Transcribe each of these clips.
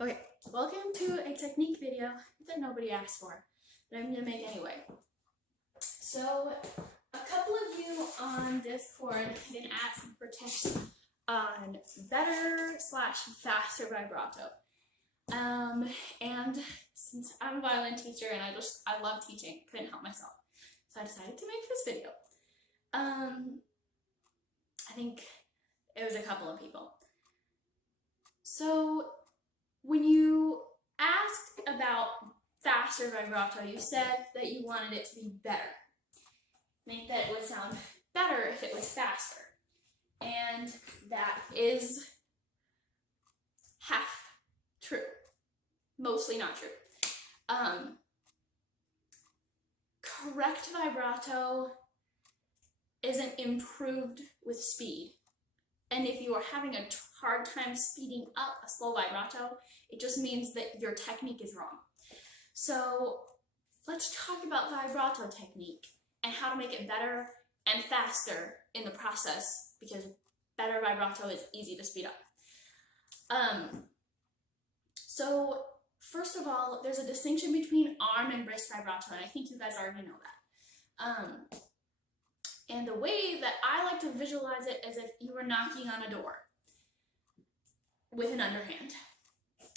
Okay, welcome to a technique video that nobody asked for, but I'm gonna make anyway. So, a couple of you on Discord have been asking for tips on better/faster vibrato. And since I'm a violin teacher and I love teaching, couldn't help myself, so I decided to make this video. I think it was a couple of people. So, when you asked about faster vibrato, you said that you wanted it to be better. I think that it would sound better if it was faster. And that is half true. Mostly not true. Correct vibrato isn't improved with speed. And if you are having a hard time speeding up a slow vibrato, it just means that your technique is wrong. So let's talk about vibrato technique and how to make it better and faster in the process, because better vibrato is easy to speed up. So first of all, there's a distinction between arm and wrist vibrato, and I think you guys already know that. And the way that I like to visualize it is if you were knocking on a door with an underhand.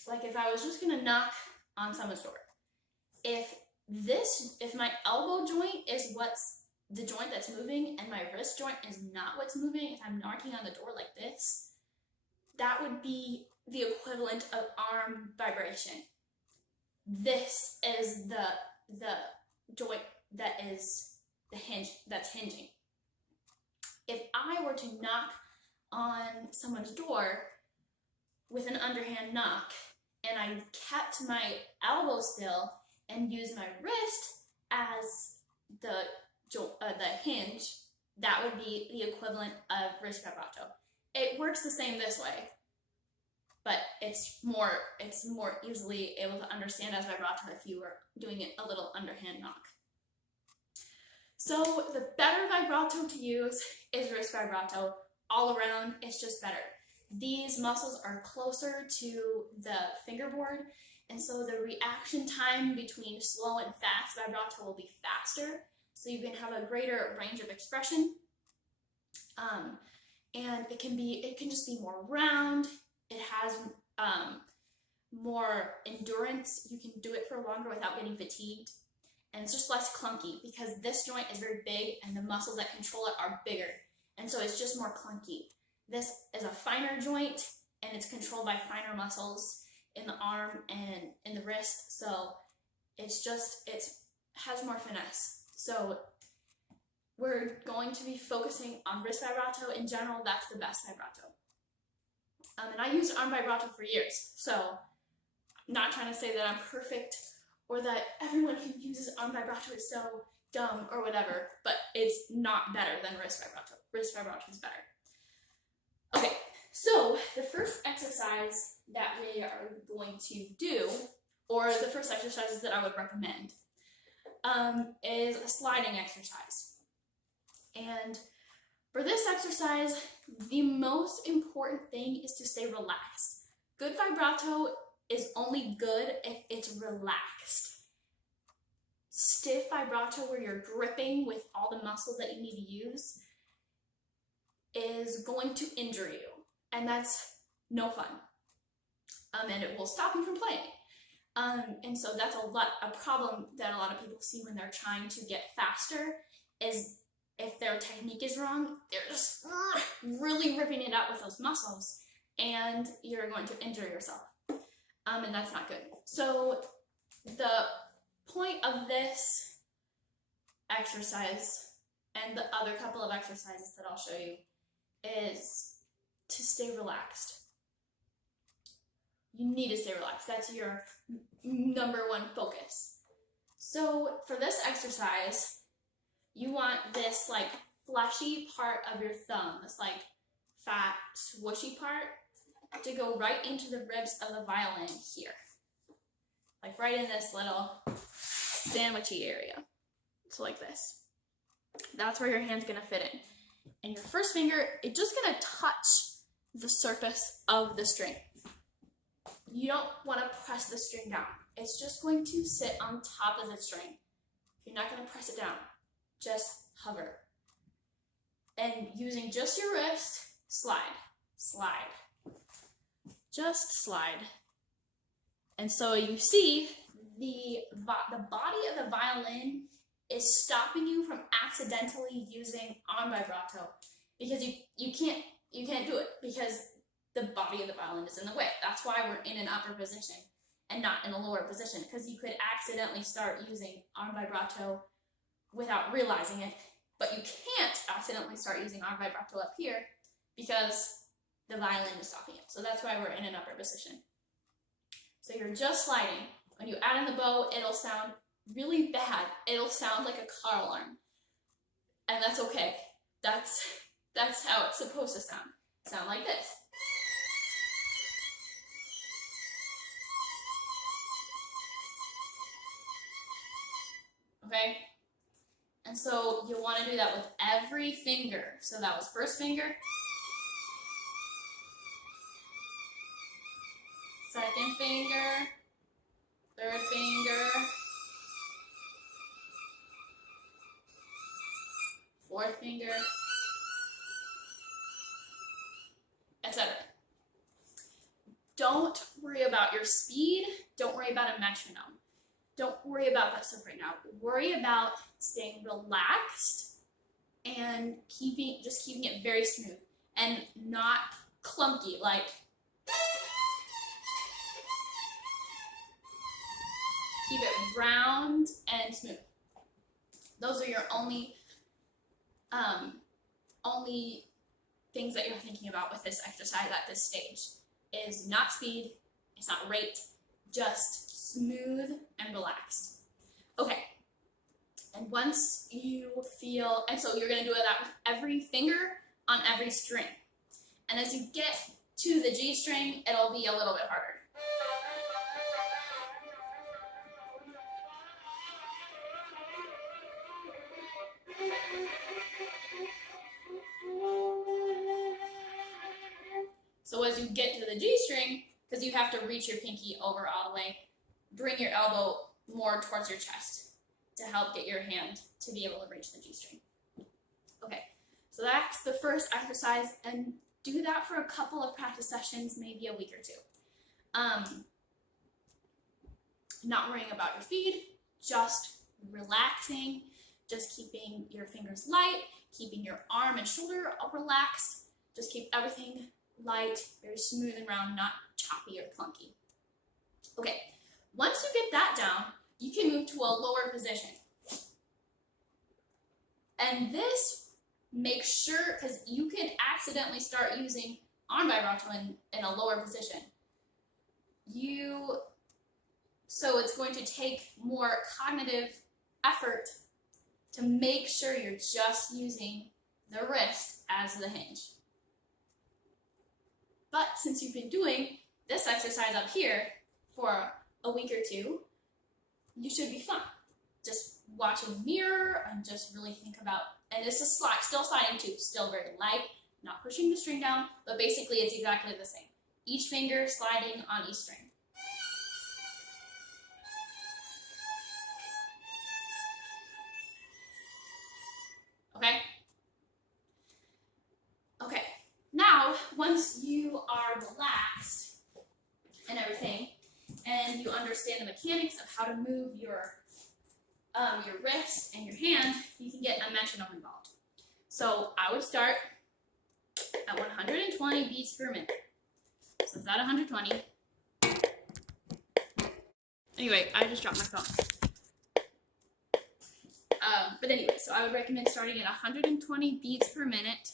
Like if I was just gonna knock on someone's door. If my elbow joint is what's the joint that's moving and my wrist joint is not what's moving, if I'm knocking on the door like this, that would be the equivalent of arm vibration. This is the joint that is the hinge that's hinging. If I were to knock on someone's door with an underhand knock and I kept my elbow still and used my wrist as the hinge, that would be the equivalent of wrist vibrato. It works the same this way, but it's more easily able to understand as vibrato if you were doing it a little underhand knock. So the better vibrato to use is wrist vibrato. All around, it's just better. These muscles are closer to the fingerboard, and so the reaction time between slow and fast vibrato will be faster, so you can have a greater range of expression. And it can just be more round. It has more endurance. You can do it for longer without getting fatigued. And it's just less clunky because this joint is very big and the muscles that control it are bigger. And so it's just more clunky. This is a finer joint and it's controlled by finer muscles in the arm and in the wrist. So it has more finesse. So we're going to be focusing on wrist vibrato. In general, that's the best vibrato. And I used arm vibrato for years. So I'm not trying to say that I'm perfect or that everyone who uses arm vibrato is so dumb or whatever, but it's not better than wrist vibrato. Wrist vibrato is better. Okay, so the first exercise that we are going to do, or the first exercises that I would recommend, is a sliding exercise. And for this exercise, the most important thing is to stay relaxed. Good vibrato is only good if it's relaxed. Stiff vibrato, where you're gripping with all the muscles that you need to use, is going to injure you, and that's no fun. And it will stop you from playing. And so that's a problem that a lot of people see when they're trying to get faster, is if their technique is wrong, they're just really ripping it out with those muscles, and you're going to injure yourself. And that's not good. So the point of this exercise and the other couple of exercises that I'll show you is to stay relaxed. You need to stay relaxed. That's your number one focus. So for this exercise, you want this like fleshy part of your thumb, this like fat, swooshy part, to go right into the ribs of the violin here. Like right in this little sandwichy area. So like this. That's where your hand's gonna fit in. And your first finger, it's just gonna touch the surface of the string. you don't want to press the string down. It's just going to sit on top of the string. You're not going to press it down. Just hover. And using just your wrist, slide, slide. Just slide. And so you see the body of the violin is stopping you from accidentally using arm vibrato, because you can't do it because the body of the violin is in the way. That's why we're in an upper position and not in a lower position, because you could accidentally start using arm vibrato without realizing it, but you can't accidentally start using arm vibrato up here because the violin is stopping it. So that's why we're in an upper position. So you're just sliding. When you add in the bow, it'll sound really bad. It'll sound like a car alarm. And that's okay. That's how it's supposed to sound. Sound like this. Okay? And so you'll want to do that with every finger. So that was first finger, second finger, third finger, fourth finger, etc. Don't worry about your speed. Don't worry about a metronome. Don't worry about that stuff right now. Worry about staying relaxed and keeping it very smooth and not clunky, like keep it round and smooth. Those are your only things that you're thinking about with this exercise at this stage. Is not speed, it's not rate, just smooth and relaxed. Okay, and once you feel, and so you're gonna do that with every finger on every string. And as you get to the G string, it'll be a little bit harder. So as you get to the G string, because you have to reach your pinky over all the way, bring your elbow more towards your chest to help get your hand to be able to reach the G string. Okay, so that's the first exercise, and do that for a couple of practice sessions, maybe a week or two. Not worrying about your speed, just relaxing, just keeping your fingers light, keeping your arm and shoulder relaxed, just keep everything light, very smooth and round, not choppy or clunky. Okay, once you get that down, you can move to a lower position. And this, make sure, because you can accidentally start using arm vibrato in a lower position. So it's going to take more cognitive effort to make sure you're just using the wrist as the hinge. But since you've been doing this exercise up here for a week or two, you should be fine. Just watch a mirror and just really think about, and this is still sliding too, still very light, not pushing the string down, but basically it's exactly the same. Each finger sliding on each string. Okay? Okay, now once you are relaxed and everything, and you understand the mechanics of how to move your wrist and your hand, you can get a metronome involved. So I would start at 120 beats per minute. So it's at 120. Anyway, I just dropped my phone. But anyway, so I would recommend starting at 120 beats per minute.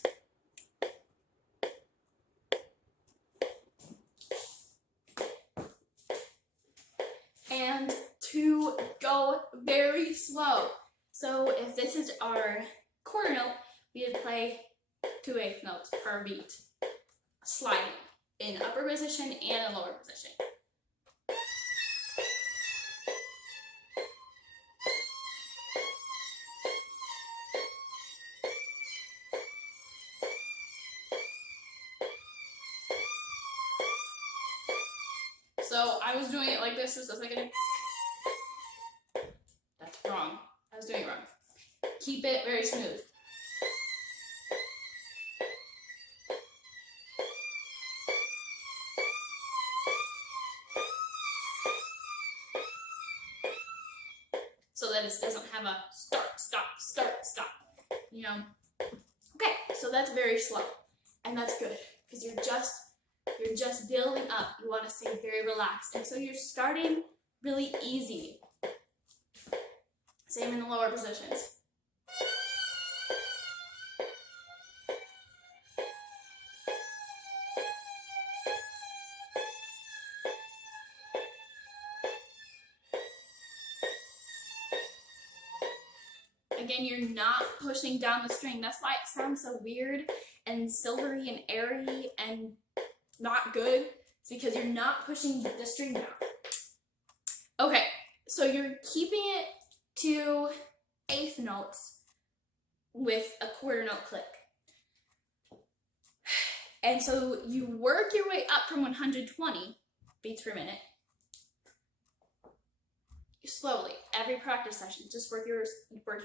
And to go very slow. So if this is our quarter note, we would play 2/8 notes per beat, sliding in upper position and a lower position. so I was doing it like this just a second. That's wrong. I was doing it wrong. Keep it very smooth. So that it doesn't have a start, stop, start, stop. You know? Okay, so that's very slow. And that's good. Because you're just building up. You want to stay very relaxed. And so you're starting really easy. Same in the lower positions. Again, you're not pushing down the string. That's why it sounds so weird and silvery and airy and not good. It's because you're not pushing the string down. Okay, so you're keeping it to eighth notes with a quarter note click. And so you work your way up from 120 beats per minute. Slowly, every practice session, just work your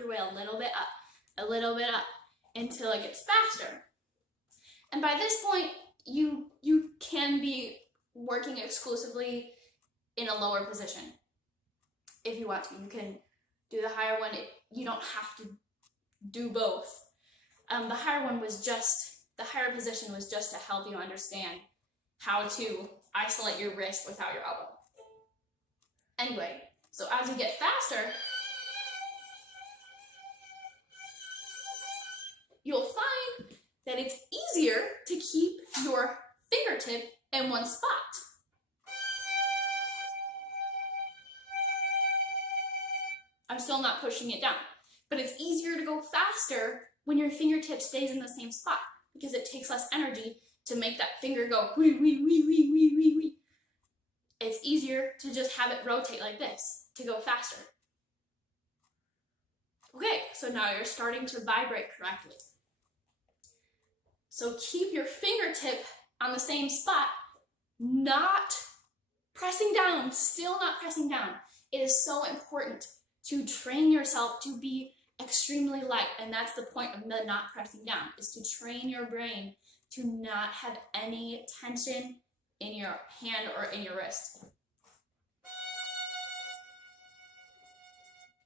way a little bit up, until it gets faster. And by this point, you can be working exclusively in a lower position. If you want to, you can do the higher one. You don't have to do both. The higher position was just to help you understand how to isolate your wrist without your elbow. Anyway, so as you get faster, you'll find that it's easier to keep your fingertip in one spot. I'm still not pushing it down, but it's easier to go faster when your fingertip stays in the same spot because it takes less energy to make that finger go wee, wee, wee, wee, wee, wee, wee. It's easier to just have it rotate like this to go faster. Okay, so now you're starting to vibrate correctly. So keep your fingertip on the same spot, not pressing down, still not pressing down. It is so important to train yourself to be extremely light, and that's the point of the not pressing down, is to train your brain to not have any tension in your hand or in your wrist.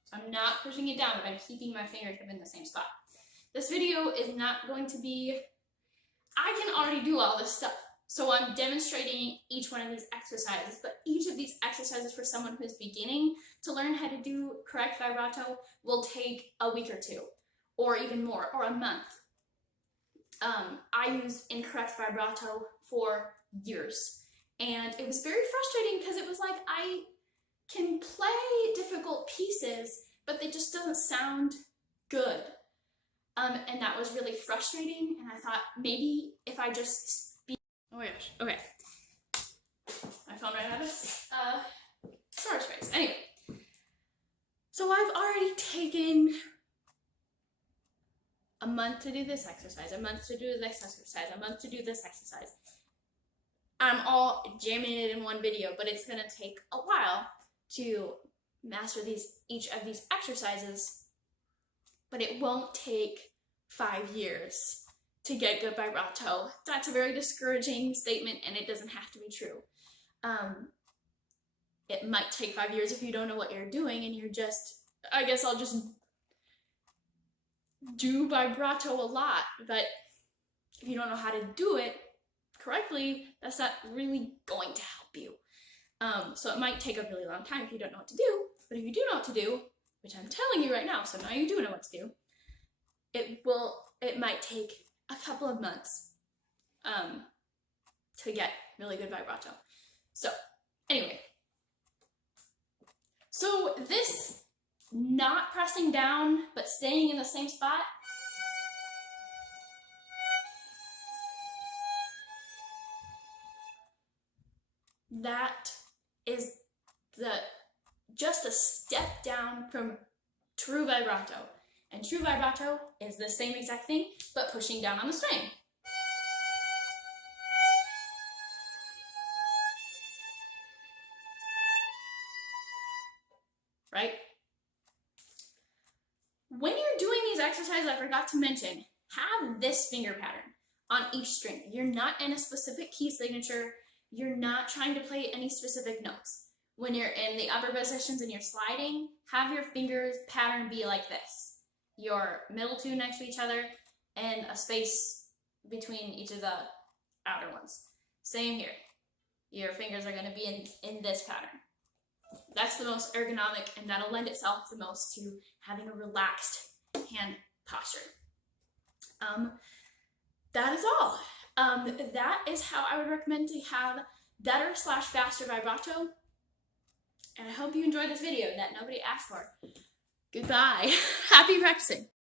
So I'm not pushing it down, but I'm keeping my fingertip in the same spot. This video is not going to be, I can already do all this stuff. So I'm demonstrating each one of these exercises, but each of these exercises for someone who's beginning to learn how to do correct vibrato will take a week or two, or even more, or a month. I used incorrect vibrato for years, and it was very frustrating because it was like I can play difficult pieces, but they just doesn't sound good. And that was really frustrating, and I thought maybe if I just oh my gosh, okay. My phone ran out of storage space. Anyway, so I've already taken a month to do this exercise, a month to do this exercise, a month to do this exercise. I'm all jamming it in one video, but it's gonna take a while to master each of these exercises, but it won't take 5 years to get good vibrato. That's a very discouraging statement, and it doesn't have to be true. It might take 5 years if you don't know what you're doing and you're just, I guess I'll just do vibrato a lot, but if you don't know how to do it correctly, that's not really going to help you. So it might take a really long time if you don't know what to do, but if you do know what to do, which I'm telling you right now, so now you do know what to do, it might take a couple of months to get really good vibrato. So anyway, so this not pressing down but staying in the same spot, that is just a step down from true vibrato. And true vibrato is the same exact thing, but pushing down on the string. right? When you're doing these exercises, I forgot to mention, have this finger pattern on each string. You're not in a specific key signature. You're not trying to play any specific notes. When you're in the upper positions and you're sliding, have your fingers pattern be like this. Your middle two next to each other and a space between each of the outer ones. Same here. Your fingers are going to be in this pattern. That's the most ergonomic, and that'll lend itself the most to having a relaxed hand posture. That is all. That is how I would recommend to have better/faster vibrato. And I hope you enjoyed this video that nobody asked for. Goodbye. Happy practicing.